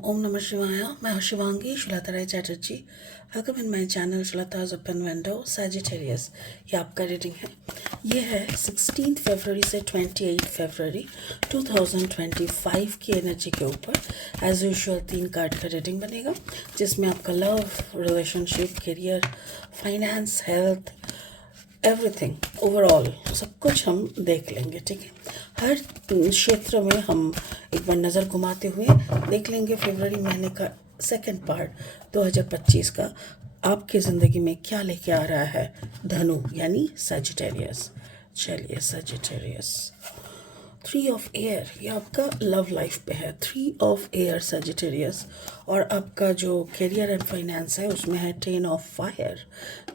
ओम नमः शिवाय। मैं हूँ Shivangi Shulta Rai Chatterjee. Welcome in my channel शुलताज ओपन विंडो सैजिटेरियस। ये आपका रीडिंग है। ये है 16 फरवरी से 28 फरवरी 2025 की एनर्जी के ऊपर। एज यूजुअल 3 कार्ड का रीडिंग बनेगा, जिसमें आपका love, relationship, career, finance, health, everything overall सब कुछ हम देख लेंगे। ठीक है, हर क्षेत्र में हम एक बार नज़र घुमाते हुए देख लेंगे फरवरी महीने का सेकंड पार्ट 2025 का आपकी ज़िंदगी में क्या लेके आ रहा है। धनु यानी सजिटेरियस। चलिए, सजिटेरियस 3 ऑफ एयर, ये आपका लव लाइफ पे है। 3 ऑफ एयर सजिटेरियस। और आपका जो करियर एंड फाइनेंस है उसमें है 10 of fire.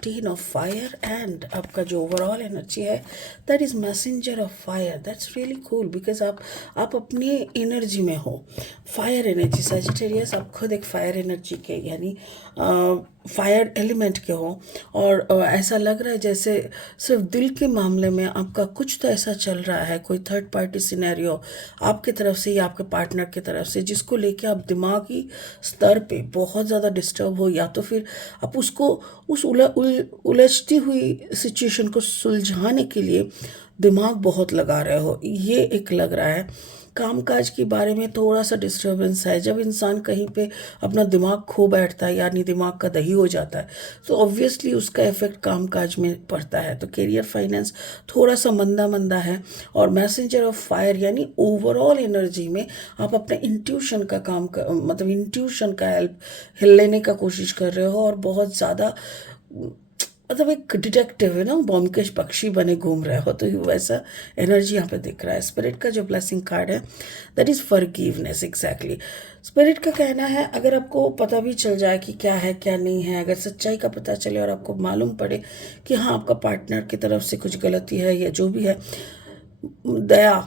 10 of fire and आपका जो ओवरऑल एनर्जी है that is messenger of fire. That's really cool because आप अपने एनर्जी में हो, फायर एनर्जी सजिटेरियस। आप खुद एक फायर एनर्जी के यानी फायर एलिमेंट के हो। और ऐसा लग रहा है जैसे सिर्फ दिल के मामले में आपका कुछ तो ऐसा चल रहा है, कोई थर्ड पार्टी सिनेरियो आपकी तरफ से या आपके पार्टनर की तरफ से, जिसको लेके आप दिमागी स्तर पे बहुत ज़्यादा डिस्टर्ब हो, या तो फिर आप उसको उस उलझती हुई सिचुएशन को सुलझाने के लिए दिमाग बहुत लगा रहे हो। ये एक लग रहा है। कामकाज के बारे में थोड़ा सा डिस्टर्बेंस है। जब इंसान कहीं पे अपना दिमाग खो बैठता है यानी दिमाग का दही हो जाता है, तो ऑब्वियसली उसका इफेक्ट कामकाज में पड़ता है। तो करियर फाइनेंस थोड़ा सा मंदा मंदा है। और मैसेंजर ऑफ फायर यानी ओवरऑल एनर्जी में आप अपने इंट्यूशन का मतलब इंट्यूशन का हेल्प लेने का कोशिश कर रहे हो, और बहुत ज़्यादा मतलब एक डिटेक्टिव है ना, ब्योमकेश बख्शी बने घूम रहे हो, तो वैसा एनर्जी यहाँ पे दिख रहा है। स्पिरिट का जो ब्लेसिंग कार्ड है that is forgiveness. Exactly spirit का कहना है अगर आपको पता भी चल जाए कि क्या है क्या नहीं है, अगर सच्चाई का पता चले और आपको मालूम पड़े कि हाँ आपका पार्टनर की तरफ से कुछ गलती है या जो भी है, दया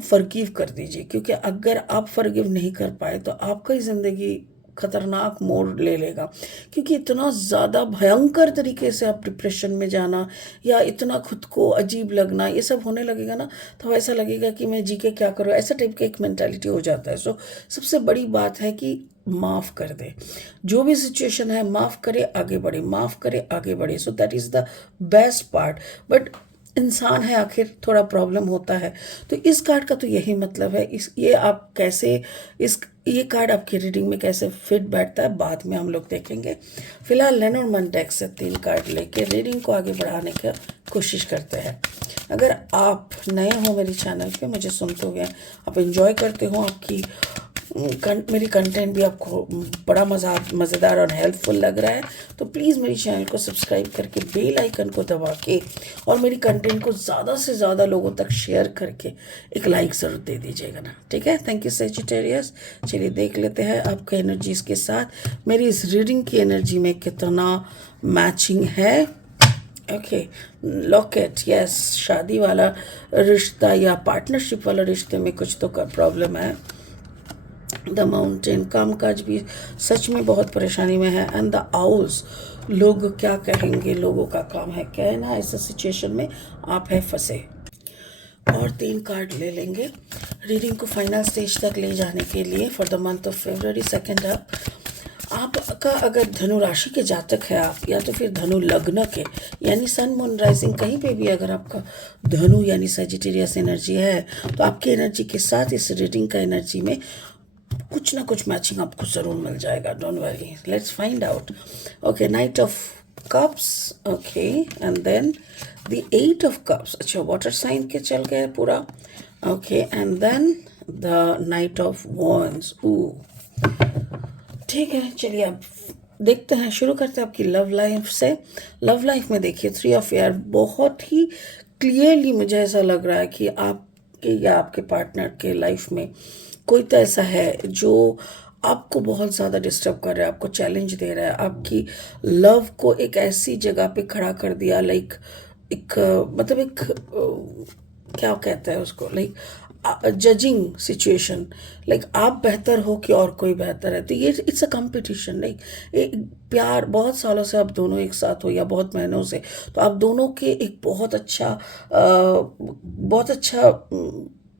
फॉरगिव कर दीजिए। क्योंकि अगर आप फॉरगिव नहीं कर पाए तो आपका ही ज़िंदगी खतरनाक मोड़ ले लेगा। क्योंकि इतना ज़्यादा भयंकर तरीके से आप डिप्रेशन में जाना या इतना खुद को अजीब लगना, ये सब होने लगेगा ना, तो ऐसा लगेगा कि मैं जी के क्या करूँ, ऐसा टाइप का एक मेंटालिटी हो जाता है। सो सबसे बड़ी बात है कि माफ़ कर दे। जो भी सिचुएशन है माफ़ करे, आगे बढ़े, माफ़ करे, आगे बढ़े। So that is the best part. But इंसान है आखिर, थोड़ा प्रॉब्लम होता है। तो इस कार्ड का तो यही मतलब है। ये आप कैसे ये कार्ड आपकी रीडिंग में कैसे फिट बैठता है बाद में हम लोग देखेंगे। फिलहाल लेनोर्मन डेक से 3 कार्ड लेके रीडिंग को आगे बढ़ाने की कोशिश करते हैं। अगर आप नए हो मेरे चैनल पे, मुझे सुनते हुए आप एंजॉय करते हो, आपकी मेरी कंटेंट भी आपको बड़ा मज़ेदार और हेल्पफुल लग रहा है, तो प्लीज़ मेरी चैनल को सब्सक्राइब करके बेल आइकन को दबा के और मेरी कंटेंट को ज़्यादा से ज़्यादा लोगों तक शेयर करके एक लाइक ज़रूर दे दीजिएगा ना। ठीक है, थैंक यू सजिटेरियस। चलिए देख लेते हैं आपका एनर्जीज के साथ मेरी इस रीडिंग की एनर्जी में कितना मैचिंग है। ओके, लॉकेट, यस, शादी वाला रिश्ता या पार्टनरशिप वाला रिश्ते में कुछ तो प्रॉब्लम है। द माउंटेन, कामकाज भी सच में बहुत परेशानी में है। एंड द आउल्स, लोग क्या कहेंगे, लोगों का काम है कहना, ऐसे सिचुएशन में आप है फंसे। और 3 कार्ड ले लेंगे रीडिंग को फाइनल स्टेज तक ले जाने के लिए for the month of February second up. आपका अगर धनु राशि के जातक है आप, या तो फिर धनु लग्न के यानी सन मून राइजिंग कहीं पे भी अगर आपका धनु यानी सजिटेरियस एनर्जी है, तो आपकी एनर्जी के साथ इस रीडिंग का एनर्जी में कुछ ना कुछ मैचिंग आपको ज़रूर मिल जाएगा। Don't worry, let's find out. Okay, knight of cups, okay, and then the 8 of cups. अच्छा, वाटर साइन के चल गए पूरा। Okay, and then the knight of wands. ठीक है, चलिए अब देखते हैं, शुरू करते हैं आपकी लव लाइफ से। लव लाइफ में देखिए 3 ऑफ एयर बहुत ही क्लियरली मुझे ऐसा लग रहा है कि आपके या आपके पार्टनर के लाइफ में कोई तो ऐसा है जो आपको बहुत ज़्यादा डिस्टर्ब कर रहा है, आपको चैलेंज दे रहा है, आपकी लव को एक ऐसी जगह पे खड़ा कर दिया, लाइक एक मतलब एक क्या कहते हैं उसको, लाइक जजिंग सिचुएशन, लाइक आप बेहतर हो कि और कोई बेहतर है। तो ये इट्स अ कंपटीशन। लाइक एक प्यार बहुत सालों से आप दोनों एक साथ हो या बहुत महीनों से, तो आप दोनों के एक बहुत अच्छा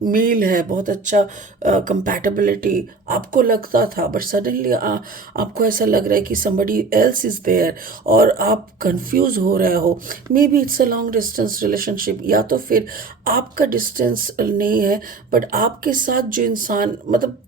मेल है, बहुत अच्छा कंपैटिबिलिटी आपको लगता था, बट सडनली आपको ऐसा लग रहा है कि somebody else इज देयर और आप कंफ्यूज हो रहे हो। May be it's a long distance relationship, या तो फिर आपका डिस्टेंस नहीं है, बट आपके साथ जो इंसान, मतलब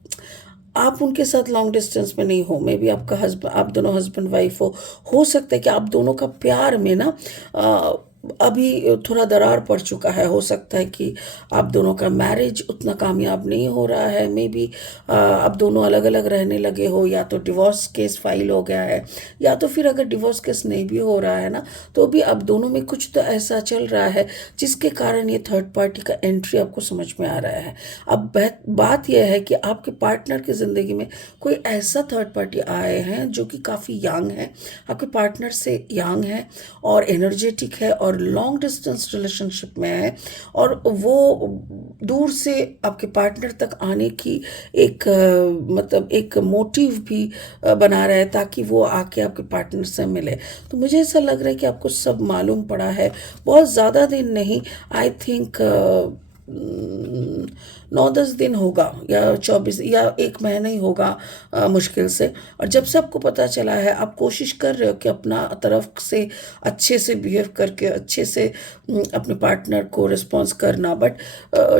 आप उनके साथ लॉन्ग डिस्टेंस में नहीं हो। मे बी आपका हस्बैंड, आप दोनों हस्बैंड वाइफ हो सकता है कि आप दोनों का प्यार में ना अ, अभी थोड़ा दरार पड़ चुका है। हो सकता है कि आप दोनों का मैरिज उतना कामयाब नहीं हो रहा है। मे बी आप दोनों अलग अलग रहने लगे हो, या तो डिवोर्स केस फाइल हो गया है, या तो फिर अगर डिवोर्स केस नहीं भी हो रहा है ना, तो भी आप दोनों में कुछ तो ऐसा चल रहा है जिसके कारण ये थर्ड पार्टी का एंट्री आपको समझ में आ रहा है। अब बात यह है कि आपके पार्टनर की ज़िंदगी में कोई ऐसा थर्ड पार्टी आए हैं जो कि काफ़ी यंग है, आपके पार्टनर से यंग है और एनर्जेटिक है और लॉन्ग डिस्टेंस रिलेशनशिप में है, और वो दूर से आपके पार्टनर तक आने की एक मतलब एक मोटिव भी बना रहा है ताकि वो आके आपके पार्टनर से मिले। तो मुझे ऐसा लग रहा है कि आपको सब मालूम पड़ा है। बहुत ज़्यादा दिन नहीं, आई थिंक 9-10 दिन होगा, या 24 या 1 महीना ही होगा मुश्किल से। और जब से आपको पता चला है, आप कोशिश कर रहे हो कि अपना तरफ से अच्छे से बिहेव करके अच्छे से अपने पार्टनर को रिस्पॉन्स करना, बट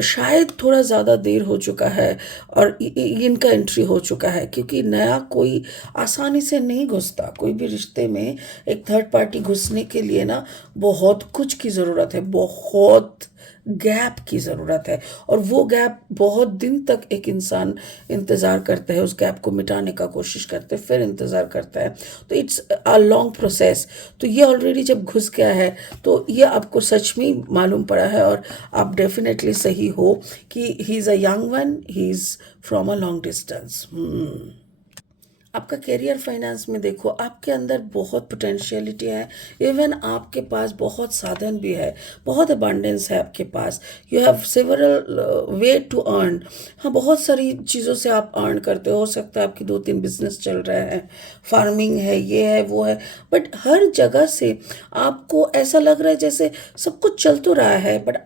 शायद थोड़ा ज़्यादा देर हो चुका है और इनका एंट्री हो चुका है, क्योंकि नया कोई आसानी से नहीं घुसता। कोई भी रिश्ते में एक थर्ड पार्टी घुसने के लिए ना बहुत कुछ की ज़रूरत है, बहुत गैप की ज़रूरत है, और वो गैप बहुत दिन तक एक इंसान इंतज़ार करता है, उस गैप को मिटाने का कोशिश करते हैं, फिर इंतज़ार करता है। तो इट्स अ लॉन्ग प्रोसेस। तो ये ऑलरेडी जब घुस गया है तो ये आपको सच में ही मालूम पड़ा है, और आप डेफिनेटली सही हो कि he is a young one, he is from a long distance. आपका करियर फाइनेंस में देखो, आपके अंदर बहुत पोटेंशियलिटी है। इवन आपके पास बहुत साधन भी है, बहुत अबांडेंस है आपके पास। You have several way to earn. हाँ, बहुत सारी चीज़ों से आप अर्न करते हो सकता है आपकी 2-3 बिजनेस चल रहे हैं, फार्मिंग है, ये है वो है, बट हर जगह से आपको ऐसा लग रहा है जैसे सब कुछ चल तो रहा है, बट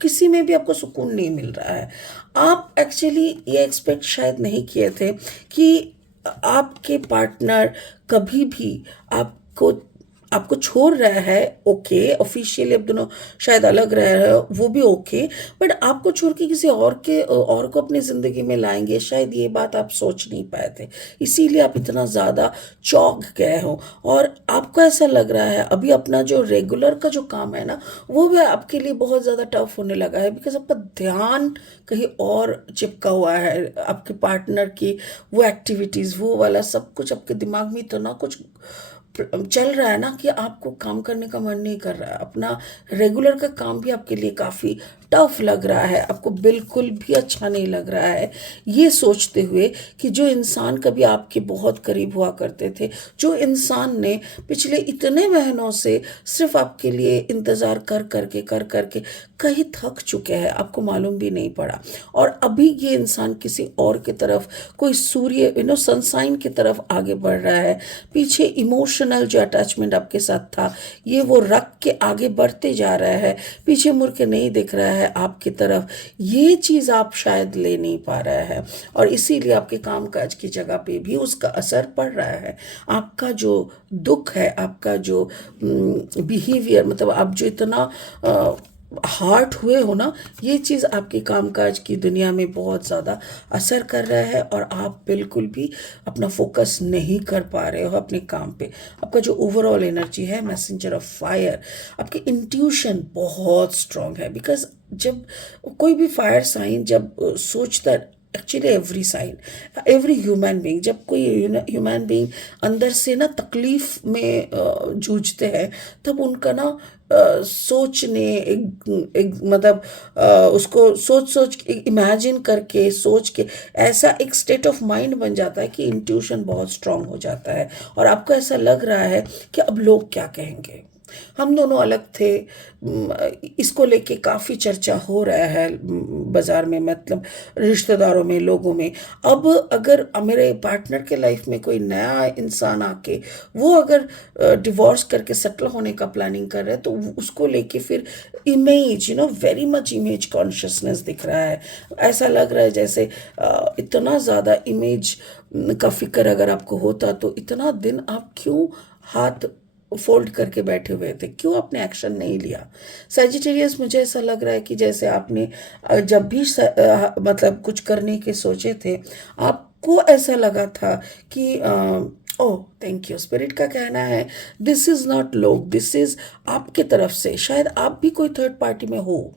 किसी में भी आपको सुकून नहीं मिल रहा है। आप एक्चुअली ये एक्सपेक्ट शायद नहीं किए थे कि आपके पार्टनर कभी भी आपको आपको छोड़ रहा है। ओके, ऑफिशियली आप दोनों शायद अलग रह रहे हो, वो भी ओके, बट आपको छोड़ के किसी और को अपनी ज़िंदगी में लाएंगे, शायद ये बात आप सोच नहीं पाए थे, इसीलिए आप इतना ज़्यादा चौंक गए हो। और आपको ऐसा लग रहा है अभी अपना जो रेगुलर का जो काम है ना, वो भी आपके लिए बहुत ज़्यादा टफ होने लगा है, बिकॉज आपका ध्यान कहीं और चिपका हुआ है। आपके पार्टनर की वो एक्टिविटीज़, वो वाला सब कुछ आपके दिमाग में इतना कुछ चल रहा है ना कि आपको काम करने का मन नहीं कर रहा है। अपना रेगुलर का काम भी आपके लिए काफ़ी टफ लग रहा है, आपको बिल्कुल भी अच्छा नहीं लग रहा है, ये सोचते हुए कि जो इंसान कभी आपके बहुत करीब हुआ करते थे, जो इंसान ने पिछले इतने महीनों से सिर्फ आपके लिए इंतज़ार कर करके कहीं थक चुके हैं, आपको मालूम भी नहीं पड़ा, और अभी ये इंसान किसी और की तरफ, कोई सूर्य सनसाइन की तरफ आगे बढ़ रहा है। पीछे इमोशनल जो अटैचमेंट आपके साथ था, ये वो रख के आगे बढ़ते जा रहा है, पीछे मुड़ के नहीं दिख रहा है आपकी तरफ। ये चीज़ आप शायद ले नहीं पा रहा है, और इसीलिए आपके कामकाज की जगह पे भी उसका असर पड़ रहा है। आपका जो दुख है, आपका जो बिहेवियर, मतलब आप जो इतना हार्ट हुए हो ना, ये चीज़ आपके कामकाज की दुनिया में बहुत ज़्यादा असर कर रहा है, और आप बिल्कुल भी अपना फोकस नहीं कर पा रहे हो अपने काम पे। आपका जो ओवरऑल एनर्जी है, मैसेंजर ऑफ फायर, आपकी इंट्यूशन बहुत स्ट्रांग है, बिकॉज जब कोई भी फायर साइन जब सोचता, actually every sign, every human being, जब कोई ह्यूमन बीइंग अंदर से ना तकलीफ में जूझते हैं, तब उनका ना सोचने एक मतलब उसको सोच इमेजिन करके सोच के ऐसा एक स्टेट ऑफ माइंड बन जाता है कि इंट्यूशन बहुत स्ट्रांग हो जाता है, और आपको ऐसा लग रहा है कि अब लोग क्या कहेंगे, हम दोनों अलग थे। इसको लेके काफ़ी चर्चा हो रहा है बाज़ार में, मतलब रिश्तेदारों में, लोगों में। अब अगर मेरे पार्टनर के लाइफ में कोई नया इंसान आके वो अगर डिवोर्स करके सेटल होने का प्लानिंग कर रहा है, तो उसको लेके फिर image, very much image consciousness दिख रहा है। ऐसा लग रहा है जैसे इतना ज़्यादा इमेज का फिक्र अगर आपको होता तो इतना दिन आप क्यों हाथ फोल्ड करके बैठे हुए थे, क्यों आपने एक्शन नहीं लिया? सैजिटेरियस, मुझे ऐसा लग रहा है कि जैसे आपने जब भी मतलब कुछ करने के सोचे थे, आपको ऐसा लगा था कि ओह थैंक यू, स्पिरिट का कहना है दिस इज़ नॉट लोग, दिस इज़ आपके तरफ से। शायद आप भी कोई थर्ड पार्टी में हो,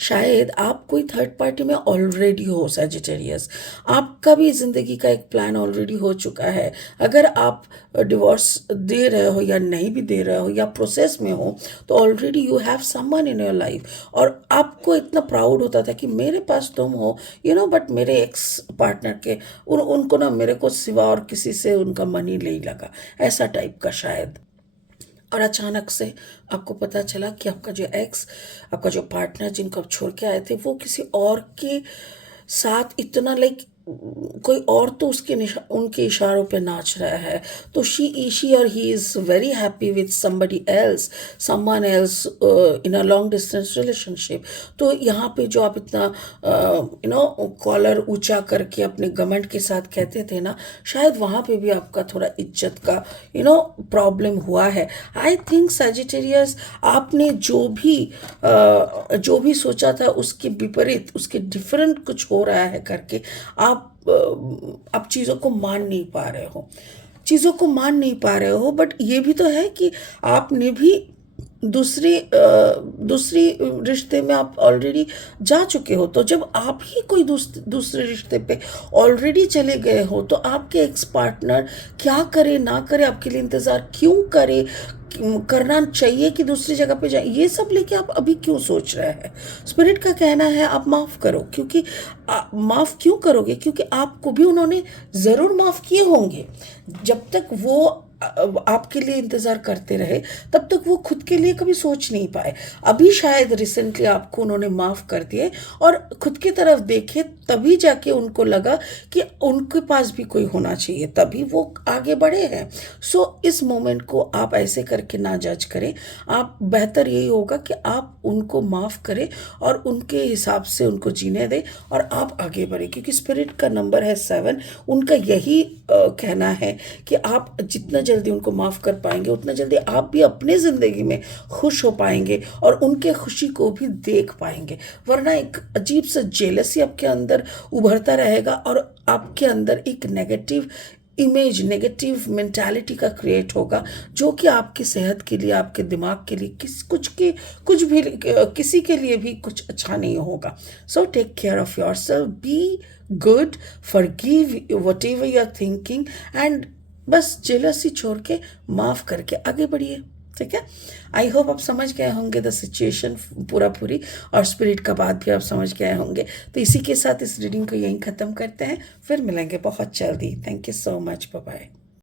शायद आप कोई थर्ड पार्टी में ऑलरेडी हो सैजिटेरियस। आपका भी ज़िंदगी का एक प्लान ऑलरेडी हो चुका है। अगर आप डिवोर्स दे रहे हो या नहीं भी दे रहे हो या प्रोसेस में हो, तो already you have someone in your life. और आपको इतना प्राउड होता था कि मेरे पास तुम हो, बट मेरे एक्स पार्टनर के उनको ना मेरे को सिवा और किसी से उनका मन ही नहीं लगा, ऐसा टाइप का शायद। और अचानक से आपको पता चला कि आपका जो एक्स, आपका जो पार्टनर जिनको आप छोड़ के आए थे, वो किसी और के साथ इतना लाइक कोई और तो उनके इशारों पे नाच रहा है। तो शी और he is very happy with somebody else, someone else in a long distance relationship. तो यहाँ पे जो आप इतना कॉलर ऊंचा करके अपने घमंड के साथ कहते थे ना, शायद वहाँ पे भी आपका थोड़ा इज्जत का प्रॉब्लम हुआ है। आई थिंक सैजिटेरियस, आपने जो भी सोचा था उसके विपरीत, उसके डिफरेंट कुछ हो रहा है करके आप चीज़ों को मान नहीं पा रहे हो, बट ये भी तो है कि आपने भी दूसरी रिश्ते में आप ऑलरेडी जा चुके हो। तो जब आप ही कोई दूसरे रिश्ते पे ऑलरेडी चले गए हो, तो आपके एक्स पार्टनर क्या करे ना करे, आपके लिए इंतज़ार क्यों करे, करना चाहिए कि दूसरी जगह पे जाए, ये सब लेके आप अभी क्यों सोच रहे हैं? स्पिरिट का कहना है आप माफ़ करो, क्योंकि माफ़ क्यों करोगे? क्योंकि आपको भी उन्होंने ज़रूर माफ़ किए होंगे। जब तक वो आपके लिए इंतज़ार करते रहे, तब तक वो खुद के लिए कभी सोच नहीं पाए। अभी शायद रिसेंटली आपको उन्होंने माफ़ कर दिए और खुद की तरफ देखे, तभी जाके उनको लगा कि उनके पास भी कोई होना चाहिए, तभी वो आगे बढ़े हैं। सो इस मोमेंट को आप ऐसे करके ना जज करें। आप बेहतर यही होगा कि आप उनको माफ़ करें और उनके हिसाब से उनको जीने दें और आप आगे बढ़ें, क्योंकि स्पिरिट का नंबर है 7। उनका यही कहना है कि आप जितना जल्दी उनको माफ़ कर पाएंगे, उतना जल्दी आप भी अपने ज़िंदगी में खुश हो पाएंगे और उनके खुशी को भी देख पाएंगे। वरना एक अजीब सा जेलसी आपके अंदर उभरता रहेगा और आपके अंदर एक नेगेटिव इमेज, नेगेटिव मेंटालिटी का क्रिएट होगा, जो कि आपकी सेहत के लिए, आपके दिमाग के लिए, किसी के लिए भी कुछ अच्छा नहीं होगा। So take care of yourself, be good, forgive whatever you are thinking, and बस जेलसी छोड़ के माफ़ करके आगे बढ़िए। ठीक है, आई होप आप समझ गए होंगे द सिचुएशन पूरी, और स्पिरिट का बात भी आप समझ गए होंगे। तो इसी के साथ इस रीडिंग को यहीं ख़त्म करते हैं, फिर मिलेंगे बहुत जल्दी। Thank you so much, bye bye.